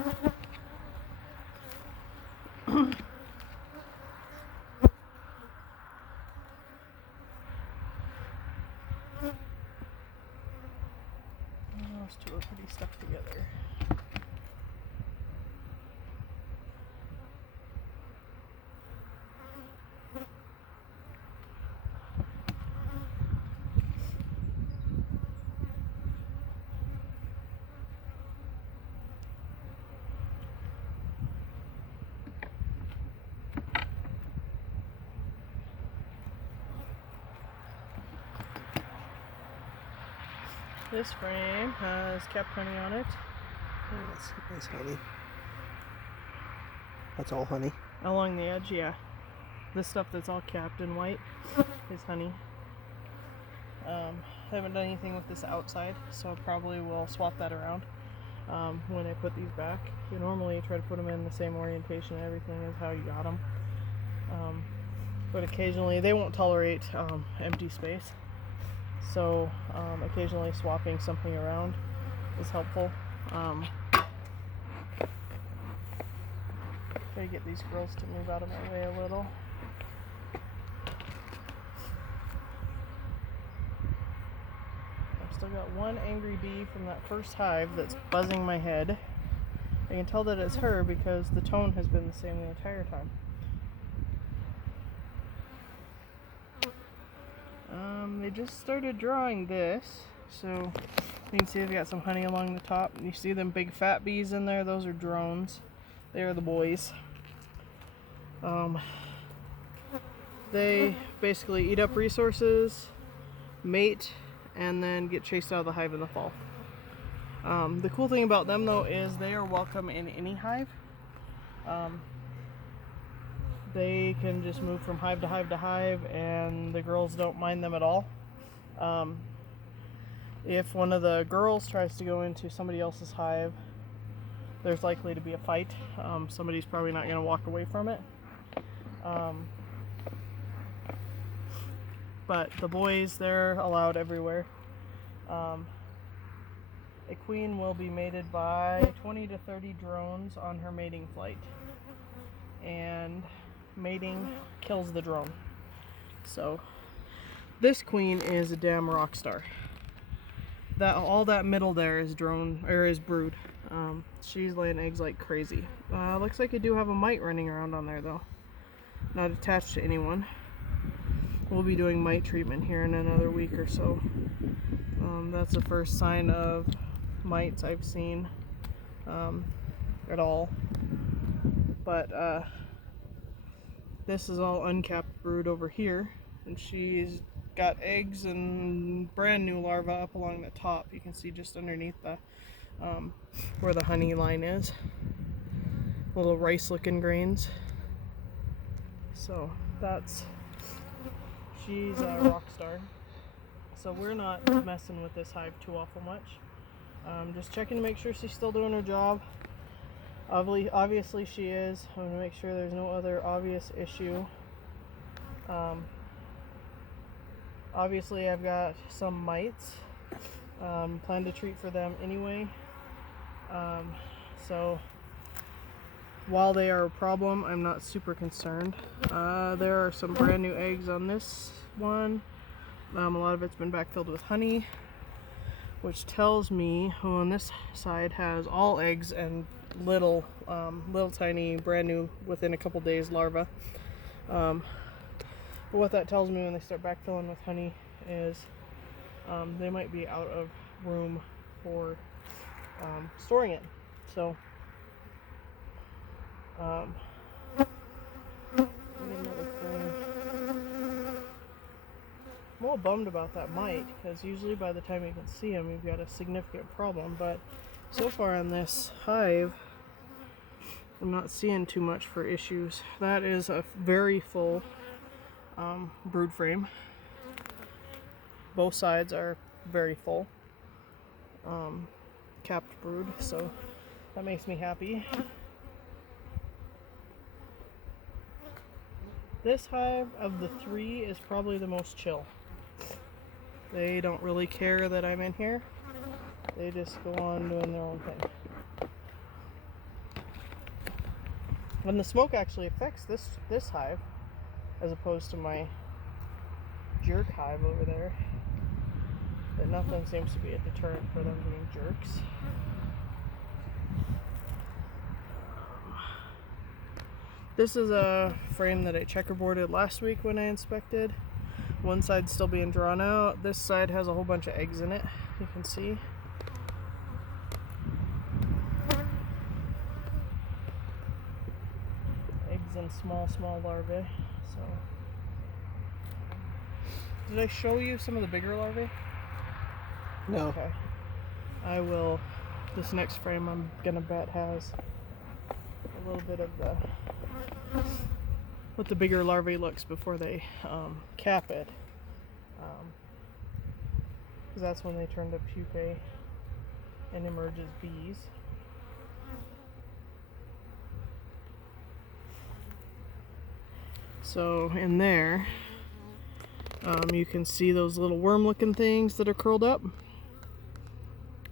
Those two are pretty stuck together. This frame has capped honey on it. Oh, that's nice honey. That's all honey? Along the edge, yeah. This stuff that's all capped in white is honey. I haven't done anything with this outside, so I probably will swap that around when I put these back. You normally try to put them in the same orientation and everything as how you got them. But occasionally they won't tolerate empty space. So occasionally swapping something around is helpful. Try to get these girls to move out of my way a little. I've still got one angry bee from that first hive that's buzzing my head. I can tell that it's her because the tone has been the same the entire time. They just started drawing this, so you can see they've got some honey along the top. You see them big fat bees in there? Those are drones. They are the boys. They basically eat up resources, mate, and then get chased out of the hive in the fall. The cool thing about them though is they are welcome in any hive. They can just move from hive to hive to hive, and the girls don't mind them at all. If one of the girls tries to go into somebody else's hive, there's likely to be a fight. Somebody's probably not going to walk away from it. But the boys, they're allowed everywhere. A queen will be mated by 20 to 30 drones on her mating flight. And mating kills the drone. So this queen is a damn rock star. That all that middle there is drone or is brood. She's laying eggs like crazy. Looks like I do have a mite running around on there though. Not attached to anyone. We'll be doing mite treatment here in another week or so. That's the first sign of mites I've seen at all. But this is all uncapped brood over here, and she's got eggs and brand new larvae up along the top. You can see just underneath the where the honey line is, little rice looking grains. So she's a rock star. So we're not messing with this hive too awful much. Just checking to make sure she's still doing her job. Obviously she is. I'm going to make sure there's no other obvious issue. Obviously I've got some mites. Plan to treat for them anyway. So while they are a problem, I'm not super concerned. There are some brand new eggs on this one. A lot of it's been backfilled with honey, which tells me on this side has all eggs and little tiny brand new within a couple days larvae. But what that tells me when they start backfilling with honey is they might be out of room for storing it. So another frame. I'm a little bummed about that mite, because usually by the time you can see them, you've got a significant problem. But so far on this hive, I'm not seeing too much for issues. That is a very full brood frame. Both sides are very full capped brood, so that makes me happy. This hive of the three is probably the most chill. They don't really care that I'm in here. They just go on doing their own thing. And the smoke actually affects this hive as opposed to my jerk hive over there. But nothing seems to be a deterrent for them being jerks. This is a frame that I checkerboarded last week when I inspected. One side's still being drawn out. This side has a whole bunch of eggs in it, you can see. Eggs and small larvae. So, did I show you some of the bigger larvae? No. Okay. I will. This next frame I'm gonna bet has a little bit of the what the bigger larvae looks before they cap it, because that's when they turn to pupae and emerge as bees. So in there, you can see those little worm-looking things that are curled up.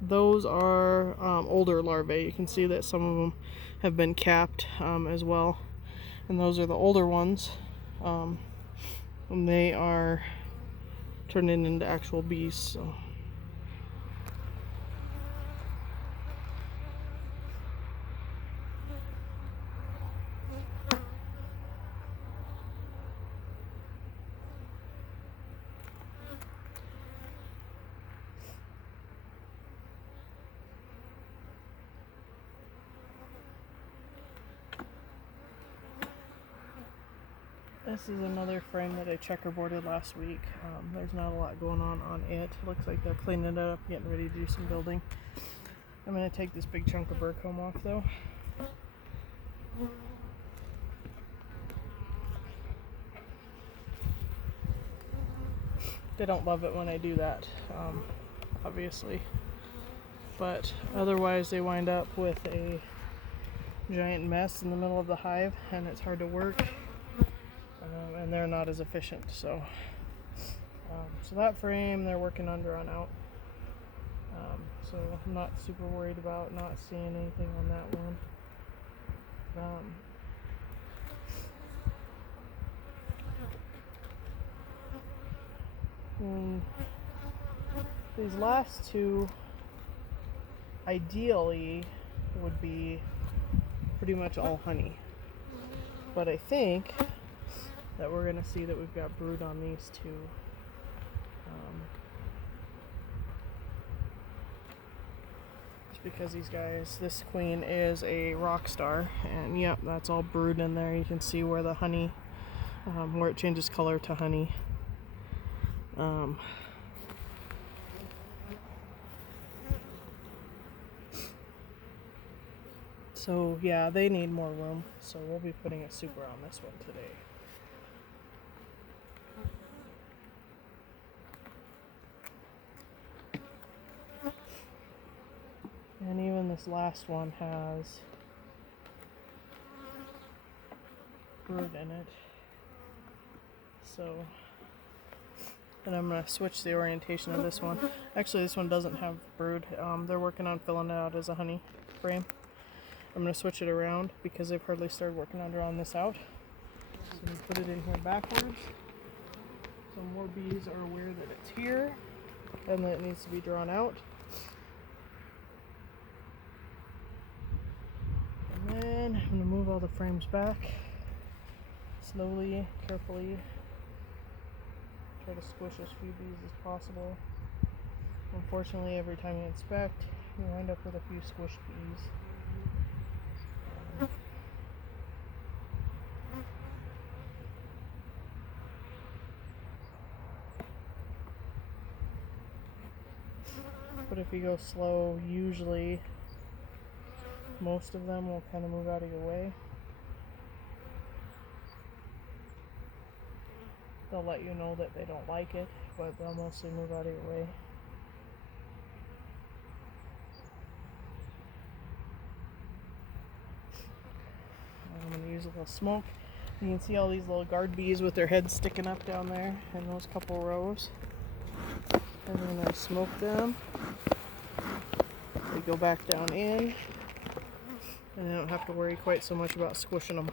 Those are older larvae. You can see that some of them have been capped as well. And those are the older ones. And they are turning into actual bees. So. This is another frame that I checkerboarded last week. There's not a lot going on it. Looks like they're cleaning it up, getting ready to do some building. I'm going to take this big chunk of burr comb off though. They don't love it when I do that, obviously. But otherwise they wind up with a giant mess in the middle of the hive and it's hard to work. And they're not as efficient, so that frame they're working on drawing out, so I'm not super worried about not seeing anything on that one. These last two ideally would be pretty much all honey, but I think that we're going to see that we've got brood on these two. Just because these guys, this queen is a rock star, and yep, that's all brood in there. You can see where the honey, where it changes color to honey. So yeah, they need more room, so we'll be putting a super on this one today. And even this last one has brood in it. So, and I'm going to switch the orientation of this one. Actually, this one doesn't have brood. They're working on filling it out as a honey frame. I'm going to switch it around because they've hardly started working on drawing this out. So I'm going to put it in here backwards. So more bees are aware that it's here and that it needs to be drawn out. And then I'm going to move all the frames back slowly, carefully. Try to squish as few bees as possible. Unfortunately, every time you inspect, you wind up with a few squished bees. But if you go slow, usually most of them will kind of move out of your way. They'll let you know that they don't like it, but they'll mostly move out of your way. I'm going to use a little smoke. You can see all these little guard bees with their heads sticking up down there in those couple rows. And then I smoke them. They go back down in. and I don't have to worry quite so much about squishing them.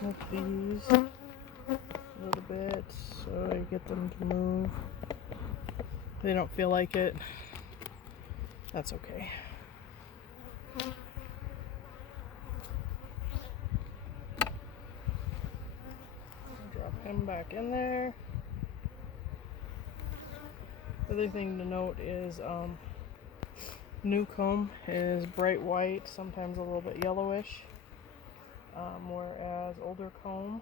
Smoke these a little bit so I get them to move. If they don't feel like it, that's okay. Drop him back in there. The other thing to note is new comb is bright white, sometimes a little bit yellowish, whereas older comb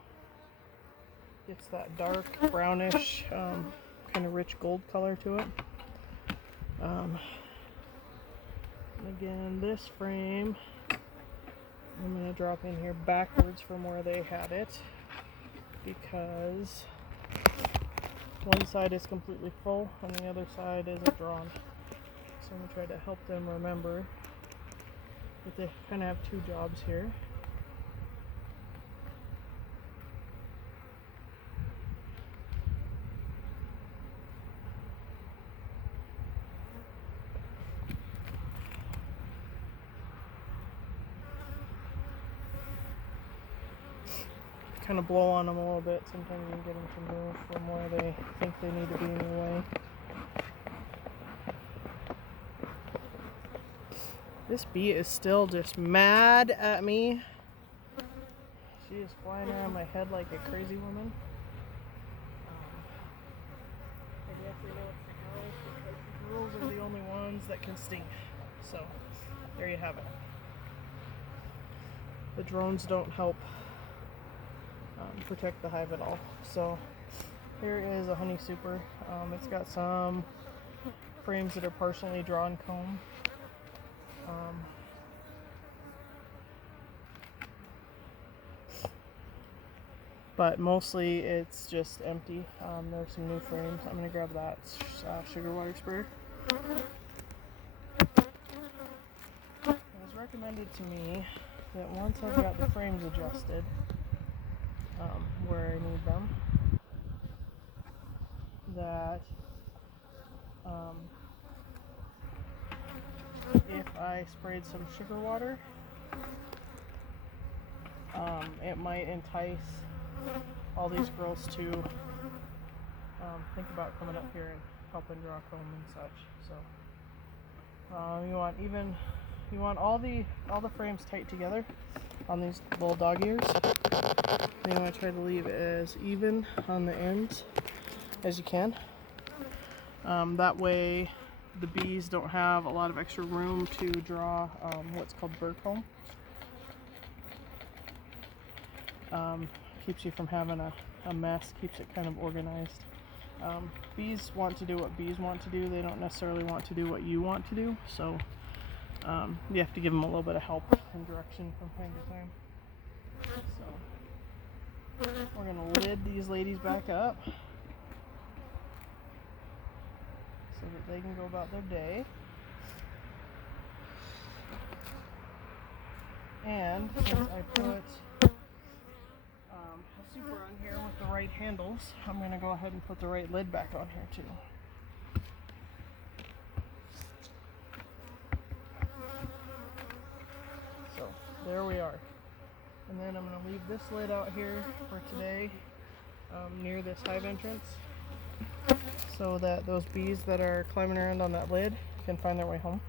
gets that dark brownish, kind of rich gold color to it. And again, this frame I'm going to drop in here backwards from where they had it, because one side is completely full and the other side isn't drawn. So I'm going to try to help them remember that they kind of have two jobs here. Kind of blow on them a little bit. Sometimes you can get them to move from where they think they need to be in your way. This bee is still just mad at me. She is flying around my head like a crazy woman. I guess they know it's the girls because the girls are the only ones that can sting. So there you have it. The drones don't help protect the hive at all. So here is a honey super. It's got some frames that are partially drawn comb. But mostly it's just empty. There's some new frames. I'm going to grab that sugar water sprayer. It was recommended to me that once I've got the frames adjusted where I need them, that if I sprayed some sugar water, it might entice all these girls to think about coming up here and helping draw comb and such. So you want all the frames tight together on these little dog ears. And you want to try to leave as even on the ends as you can. That way the bees don't have a lot of extra room to draw what's called burr comb. Keeps you from having a mess, keeps it kind of organized. Bees want to do what bees want to do. They don't necessarily want to do what you want to do. So you have to give them a little bit of help and direction from time to time. So we're going to lid these ladies back up so that they can go about their day. And since I put a super on here with the right handles, I'm going to go ahead and put the right lid back on here too. So there we are. And then I'm going to leave this lid out here for today near this hive entrance so that those bees that are climbing around on that lid can find their way home.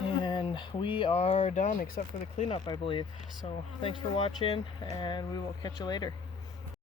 And we are done except for the cleanup, I believe. So thanks for watching, and we will catch you later.